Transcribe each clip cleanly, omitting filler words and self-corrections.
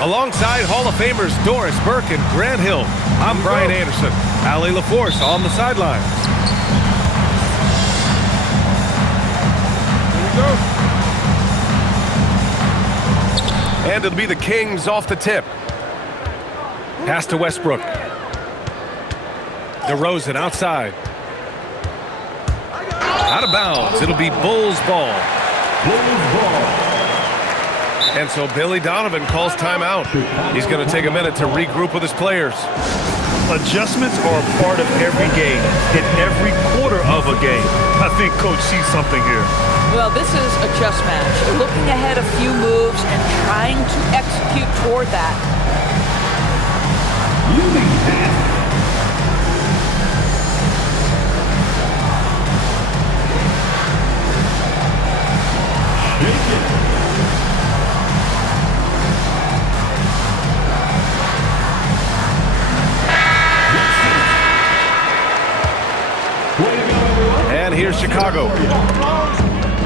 Alongside Hall of Famers Doris Burke and Grant Hill, I'm Brian Anderson. Allie LaForce on the sidelines. And it'll be the Kings off the tip. Pass to Westbrook. DeRozan outside. Out of bounds. It'll be Bulls ball. And so Billy Donovan calls timeout. He's going to take a minute to regroup with his players. Adjustments are a part of every game, in every quarter of a game. I think Coach sees something here. Well, this is a chess match. Looking ahead a few moves and trying to execute toward that. And here's Chicago.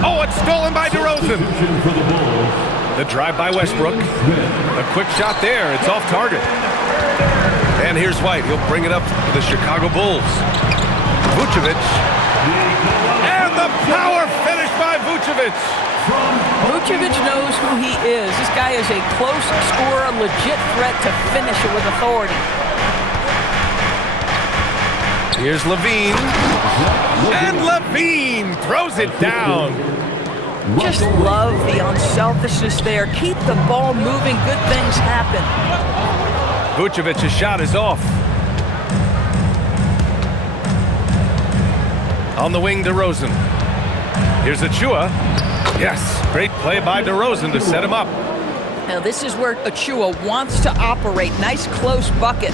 Oh, it's stolen by DeRozan. The drive by Westbrook. A quick shot there. It's off target. And here's White. He'll bring it up to the Chicago Bulls. Vucevic. And the power finish by Vucevic. Vucevic knows who he is. This guy is a close scorer, a legit threat to finish it with authority. Here's Levine. And Levine throws it down. Just love the unselfishness there. Keep the ball moving. Good things happen. Vucevic's shot is off. On the wing, DeRozan. Here's Achua. Yes, great play by DeRozan to set him up. Now this is where Achua wants to operate. Nice close bucket.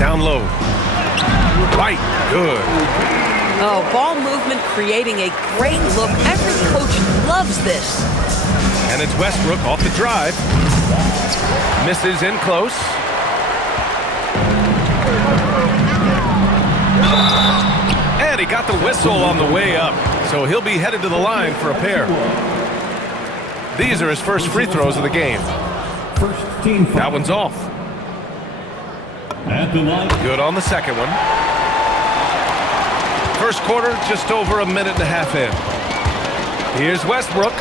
Down low. White, good. Oh, ball movement creating a great look. Every coach loves this. And it's Westbrook off the drive. Misses in close. And he got the whistle on the way up. So he'll be headed to the line for a pair. These are his first free throws of the game. That one's off. Good on the second one. First quarter, just over a minute and a half in. Here's Westbrook.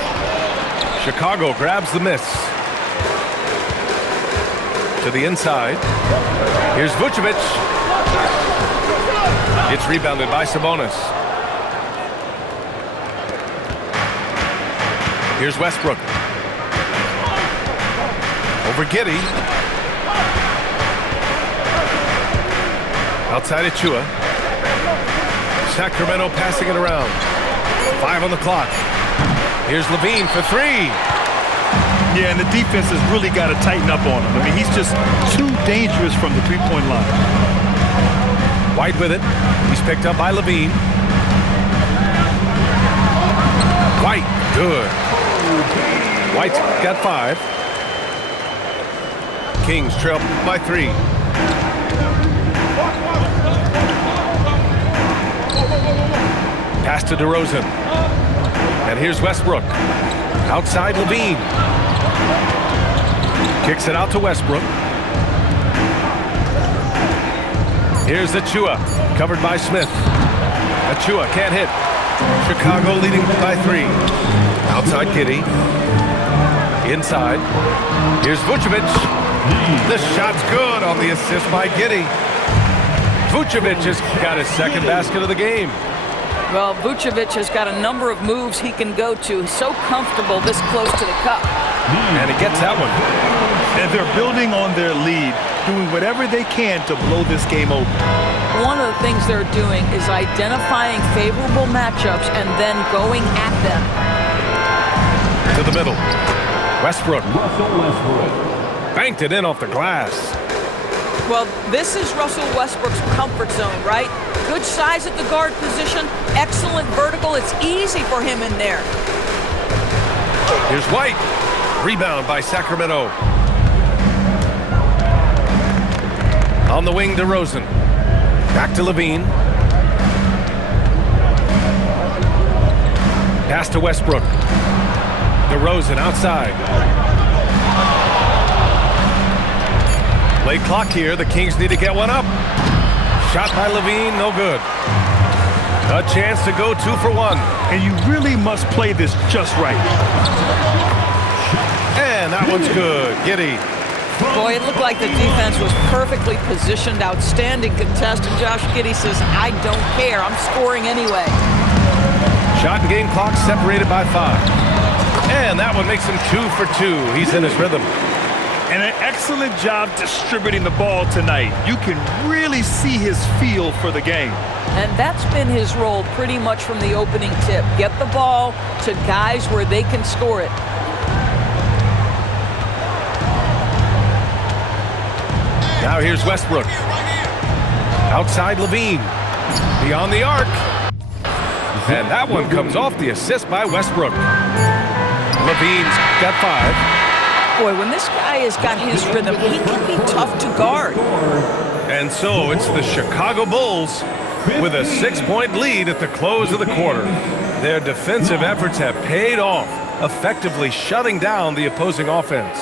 Chicago grabs the miss. To the inside. Here's Vucevic. It's rebounded by Sabonis. Here's Westbrook. Over Giddey. Outside Achua. Sacramento passing it around. 5 on the clock. Here's Levine for 3. Yeah, and the defense has really got to tighten up on him. I mean, he's just too dangerous from the three-point line. White with it. He's picked up by Levine. White, good. White's got 5. Kings trail by 3. Pass to DeRozan. And here's Westbrook. Outside Levine. Kicks it out to Westbrook. Here's Achua. Covered by Smith. Achua can't hit. Chicago leading by 3. Outside Giddey. Inside. Here's Vucevic. The shot's good on the assist by Giddey. Vucevic has got his second basket of the game. Well, Vucevic has got a number of moves he can go to. He's so comfortable this close to the cup. And he gets that one. And they're building on their lead, doing whatever they can to blow this game open. One of the things they're doing is identifying favorable matchups and then going at them. To the middle. Westbrook. Banked it in off the glass. Well, this is Russell Westbrook's comfort zone, right? Good size at the guard position, excellent vertical. It's easy for him in there. Here's White. Rebound by Sacramento. On the wing, DeRozan. Back to Levine. Pass to Westbrook. DeRozan outside. Late clock here. The Kings need to get one up. Shot by Levine, no good. A chance to go 2 for 1. And you really must play this just right. And that one's good. Giddey. Boy, it looked like the defense was perfectly positioned. Outstanding contest. And Josh Giddey says, I don't care. I'm scoring anyway. Shot and game clock separated by 5. And that one makes him 2 for 2. He's in his rhythm. And an excellent job distributing the ball tonight. You can really see his feel for the game. And that's been his role pretty much from the opening tip. Get the ball to guys where they can score it. Now here's Westbrook. Outside Levine. Beyond the arc. And that one comes off the assist by Westbrook. Levine's got 5. Boy, when this guy has got his rhythm, he can be tough to guard. And so it's the Chicago Bulls with a 6-point lead at the close of the quarter. Their defensive efforts have paid off, effectively shutting down the opposing offense.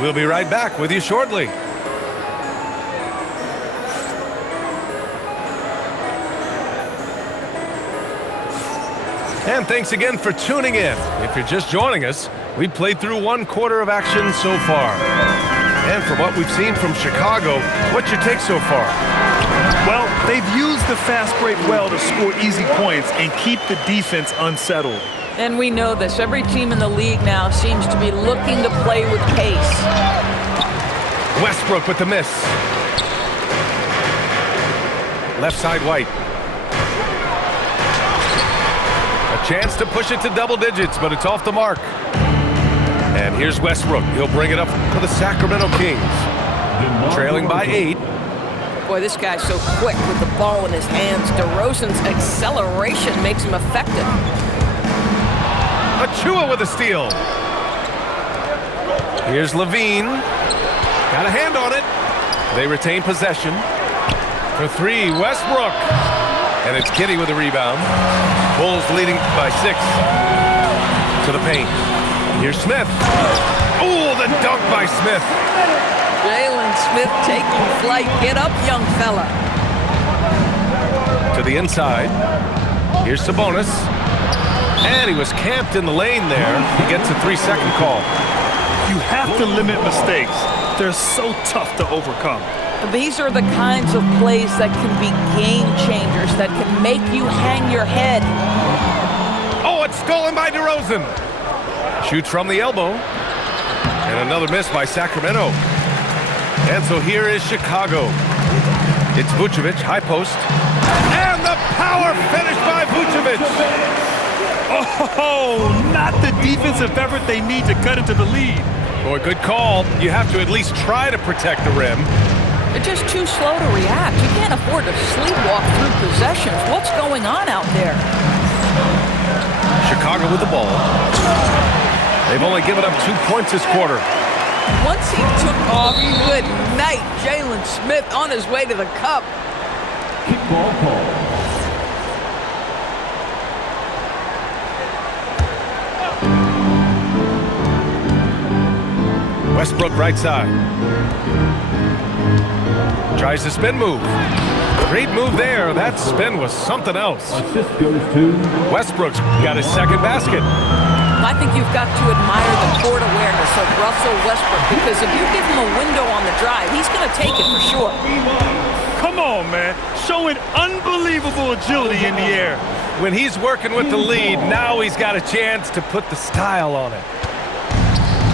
We'll be right back with you shortly. And thanks again for tuning in. If you're just joining us, we played through 1 quarter of action so far. And from what we've seen from Chicago, what's your take so far? Well, they've used the fast break well to score easy points and keep the defense unsettled. And we know this. Every team in the league now seems to be looking to play with pace. Westbrook with the miss. Left side White. A chance to push it to double digits, but it's off the mark. And here's Westbrook. He'll bring it up for the Sacramento Kings. Trailing by 8. Boy, this guy's so quick with the ball in his hands. DeRozan's acceleration makes him effective. Achua with a steal. Here's Levine. Got a hand on it. They retain possession. For 3, Westbrook. And it's Giddey with a rebound. Bulls leading by 6. To the paint. Here's Smith. Oh, the dunk by Smith. Jalen Smith taking flight. Get up, young fella. To the inside. Here's Sabonis. And he was camped in the lane there. He gets a 3-second call. You have to limit mistakes. They're so tough to overcome. These are the kinds of plays that can be game changers, that can make you hang your head. Oh, it's stolen by DeRozan. Shoots from the elbow. And another miss by Sacramento. And so here is Chicago. It's Vucevic, high post. And the power finish by Vucevic. Oh, not the defensive effort they need to cut into the lead. Boy, good call. You have to at least try to protect the rim. They're just too slow to react. You can't afford to sleepwalk through possessions. What's going on out there? Chicago with the ball. They've only given up 2 points this quarter. Once he took off, good night, Jalen Smith on his way to the cup. Kickball call. Westbrook right side. Tries the spin move. Great move there. That spin was something else. Assist goes to Westbrook's got his second basket. I think you've got to admire the court awareness of Russell Westbrook, because if you give him a window on the drive, he's going to take it for sure. Come on, man. Showing unbelievable agility in the air. When he's working with the lead, now he's got a chance to put the style on it.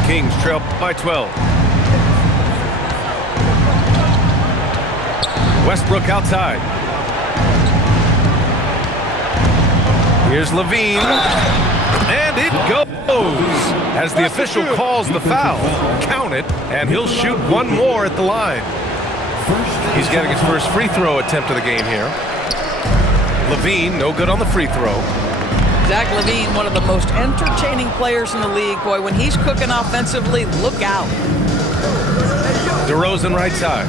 Kings trail by 12. Westbrook outside. Here's Levine. And it goes. As the official calls the foul, count it, and he'll shoot one more at the line. He's getting his first free throw attempt of the game here. Levine, no good on the free throw. Zach LaVine, one of the most entertaining players in the league. Boy, when he's cooking offensively, look out. DeRozan right side.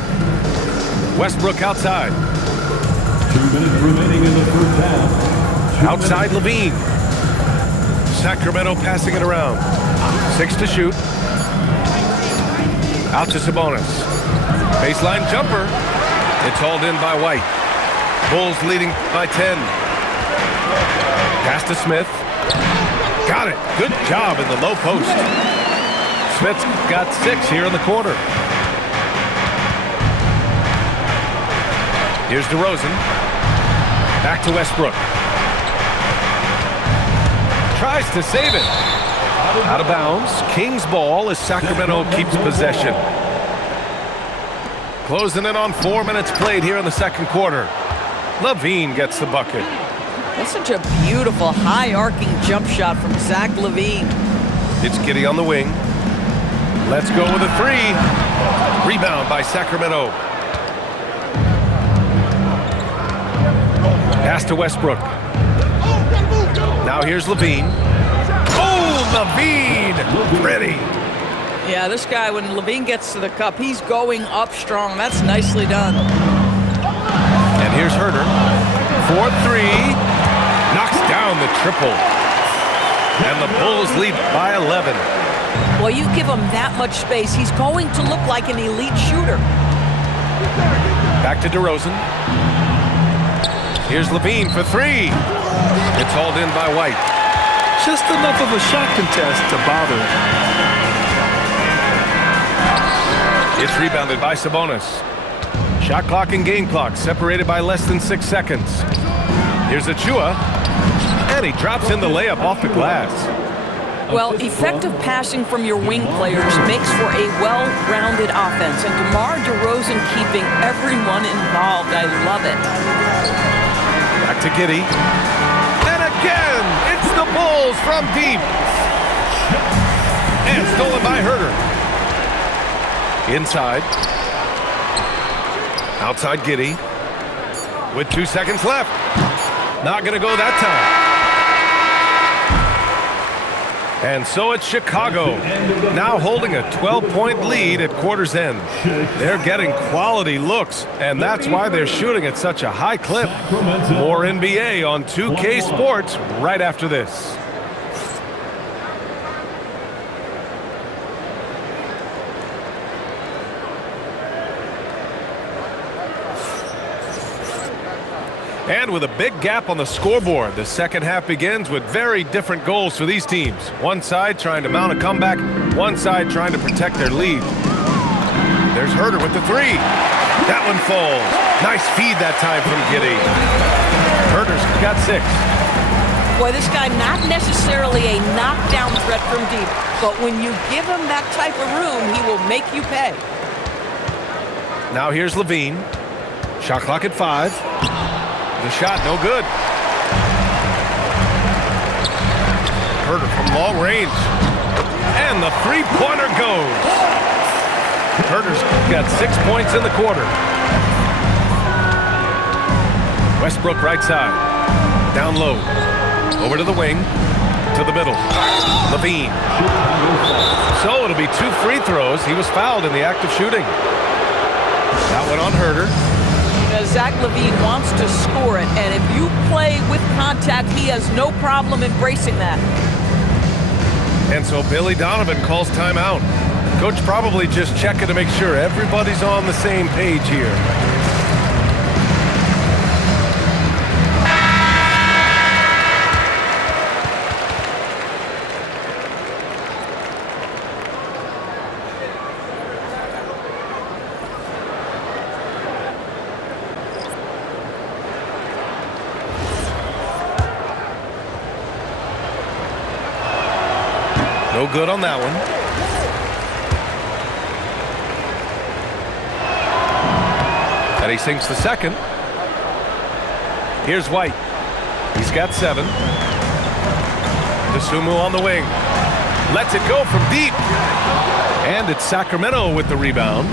Westbrook outside. 2 minutes remaining in the first half. Outside Levine. Sacramento passing it around. 6 to shoot. Out to Sabonis. Baseline jumper. It's hauled in by White. Bulls leading by 10. Pass to Smith. Got it. Good job in the low post. Smith's got 6 here in the quarter. Here's DeRozan. Back to Westbrook. Tries to save it. Out of bounds. Kings ball as Sacramento keeps possession. Closing in on 4 minutes played here in the second quarter. LaVine gets the bucket. That's such a beautiful high-arcing jump shot from Zach LaVine. It's Giddey on the wing. Let's go with a 3. Rebound by Sacramento. Pass to Westbrook. Now here's LaVine. Oh, LaVine! Pretty. Yeah, this guy, when LaVine gets to the cup, he's going up strong. That's nicely done. And here's Herter. 4-3. Knocks down the triple. And the Bulls lead by 11. Well, you give him that much space, he's going to look like an elite shooter. Back to DeRozan. Here's LaVine for 3. It's hauled in by White. Just enough of a shot contest to bother him. It's rebounded by Sabonis. Shot clock and game clock separated by less than 6 seconds. Here's Achua. And he drops in the layup off the glass. Well, effective passing from your wing players makes for a well-rounded offense. And DeMar DeRozan keeping everyone involved. I love it. Back to Giddey. And again, it's the Bulls from deep. And stolen by Herter. Inside. Outside Giddey. With 2 seconds left. Not going to go that time. And so it's Chicago, now holding a 12-point lead at quarter's end. They're getting quality looks, and that's why they're shooting at such a high clip. More NBA on 2K Sports right after this. And with a big gap on the scoreboard, the second half begins with very different goals for these teams. One side trying to mount a comeback, one side trying to protect their lead. There's Herter with the 3. That one falls. Nice feed that time from Giddey. Herter's got 6. Boy, this guy not necessarily a knockdown threat from deep, but when you give him that type of room, he will make you pay. Now here's LaVine. Shot clock at 5. The shot, no good. Herter from long range. And the 3-pointer goes. Herter's got 6 points in the quarter. Westbrook right side. Down low. Over to the wing. To the middle. LaVine. So it'll be 2 free throws. He was fouled in the act of shooting. That one on Herter. Zach LaVine wants to score it, and if you play with contact, he has no problem embracing that. And so Billy Donovan calls timeout. Coach probably just checking to make sure everybody's on the same page here. No good on that one. And he sinks the second. Here's White. He's got 7. DeSumo on the wing. Lets it go from deep. And it's Sacramento with the rebound.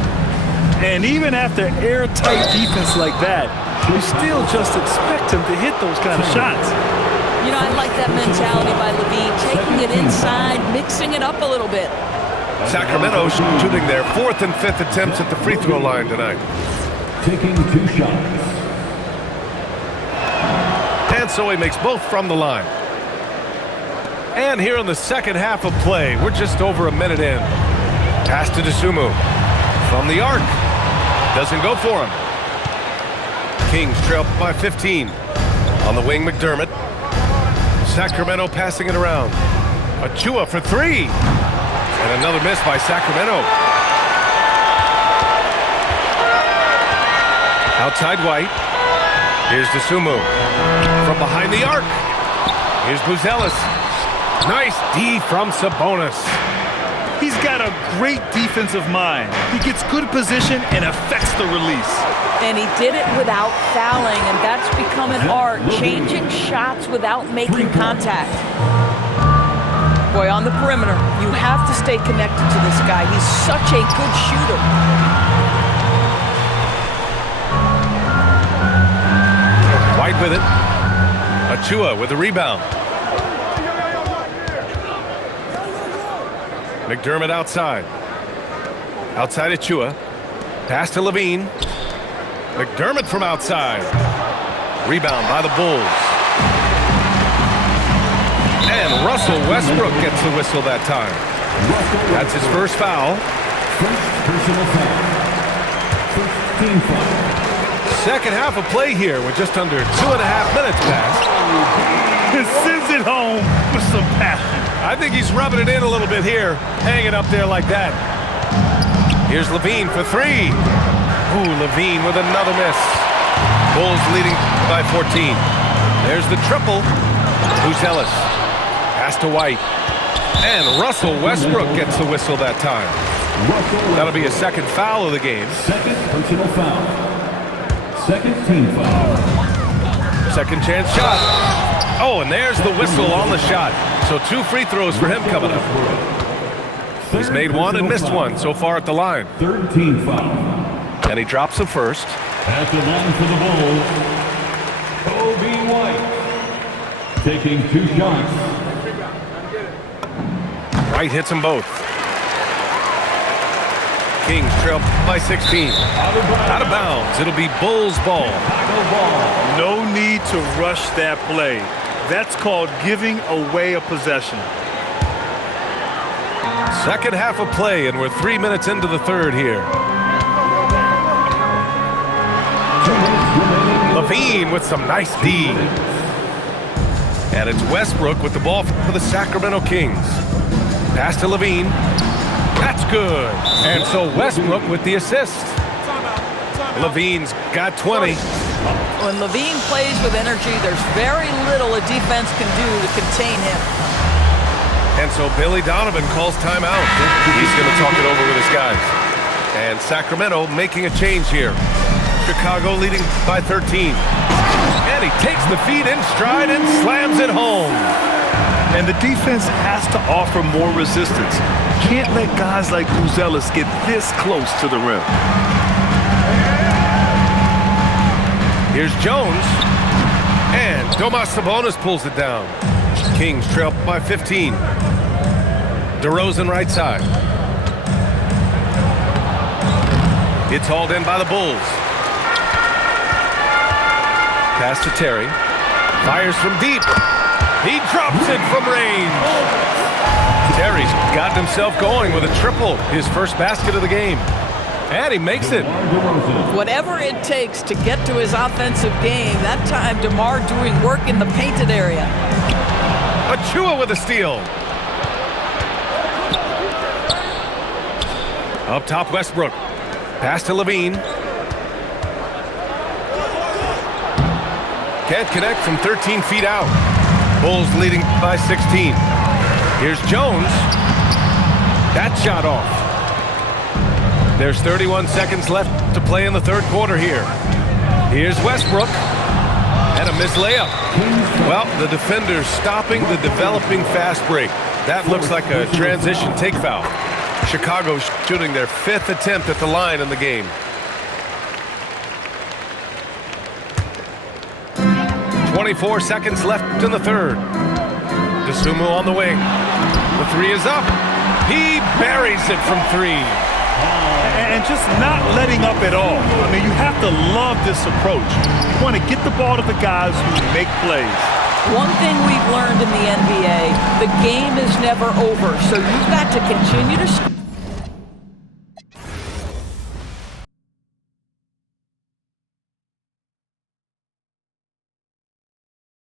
And even after airtight defense like that, you still just expect him to hit those kind of shots. You know, I like that mentality by LaVine, taking it inside, mixing it up a little bit. Sacramento shooting their 4th and 5th attempts at the free throw line tonight. Taking 2 shots. And so he makes both from the line. And here in the second half of play, we're just over a minute in. Pass to Dosunmu. From the arc. Doesn't go for him. Kings trail by 15. On the wing, McDermott. Sacramento passing it around. Achua for three. And another miss by Sacramento. Outside White. Here's Dosunmu. From behind the arc. Here's Buzelis. Nice D from Sabonis. He's got a great defensive mind. He gets good position and affects the release. And he did it without fouling, and that's become an art, changing shots without making contact. Boy, on the perimeter, you have to stay connected to this guy. He's such a good shooter. White with it. Achua with the rebound. McDermott outside. Outside Achua. Pass to Levine. McDermott from outside. Rebound by the Bulls. And Russell Westbrook gets the whistle that time. That's his first foul. First personal foul. First team foul. Second half of play here with just under 2.5 minutes passed. He sends it home with some passion. I think he's rubbing it in a little bit here, hanging up there like that. Here's Levine for three. Ooh, Levine with another miss. Bulls leading by 14. There's the triple. Buzelis. Pass to White. And Russell Westbrook gets the whistle that time. That'll be a second foul of the game. Second personal foul. Second team foul. Second chance shot. Oh, and there's the whistle on the shot. So 2 free throws for him coming up. He's made one and missed one so far at the line. Third team foul. And he drops the first. At the line for the Bulls, Kobe White. Taking 2 shots. White hits them both. Kings trail by 16. Out of bounds. It'll be Bulls ball. No need to rush that play. That's called giving away a possession. Second half of play, and we're 3 minutes into the third here. Levine with some nice D. And it's Westbrook with the ball for the Sacramento Kings. Pass to Levine. That's good. And so Westbrook with the assist. Levine's got 20. When Levine plays with energy, there's very little a defense can do to contain him. And so Billy Donovan calls timeout. He's going to talk it over with his guys. And Sacramento making a change here. Chicago leading by 13. And he takes the feed in stride and slams it home. And the defense has to offer more resistance. Can't let guys like Buzelis get this close to the rim. Here's Jones. And Domas Sabonis pulls it down. Kings trail by 15. DeRozan right side. It's hauled in by the Bulls. Pass to Terry. Fires from deep. He drops it from range. Terry's gotten himself going with a triple. His first basket of the game. And he makes it. Whatever it takes to get to his offensive game, that time DeMar doing work in the painted area. Achua with a steal. Up top, Westbrook. Pass to Levine. Can't connect from 13 feet out. Bulls leading by 16. Here's Jones. That shot off. There's 31 seconds left to play in the third quarter here. Here's Westbrook. And a missed layup. Well, the defender's stopping the developing fast break. That looks like a transition take foul. Chicago shooting their 5th attempt at the line in the game. .24 seconds left in the third. Dosunmu on the wing. The three is up. He buries it from 3. And just not letting up at all. I mean, you have to love this approach. You want to get the ball to the guys who make plays. One thing we've learned in the NBA, the game is never over, so you've got to continue to